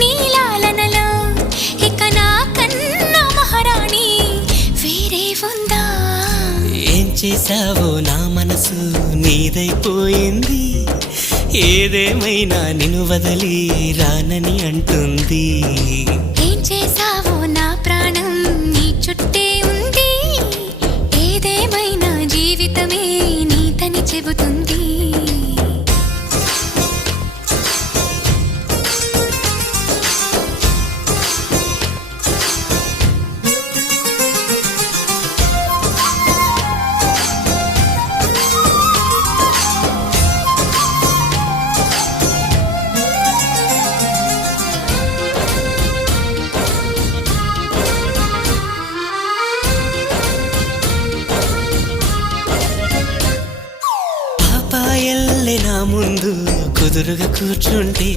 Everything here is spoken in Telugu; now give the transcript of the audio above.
నీలాలనలో ఇక నా కన్నా మహారాణి వేరే ఉందా? ఏం చేసావో నా మనసు నీదైపోయింది, ఏదేమైనా నిన్ను వదిలి రానని అంటుంది. ఏం చేసావో నా ప్రాణం నీ చుట్టే ఉంది, ఏదేమైనా జీవితమే నీతని చెబుతుంది. పాపాయల్లే నా ముందు కుదురుగా కూర్చుంటే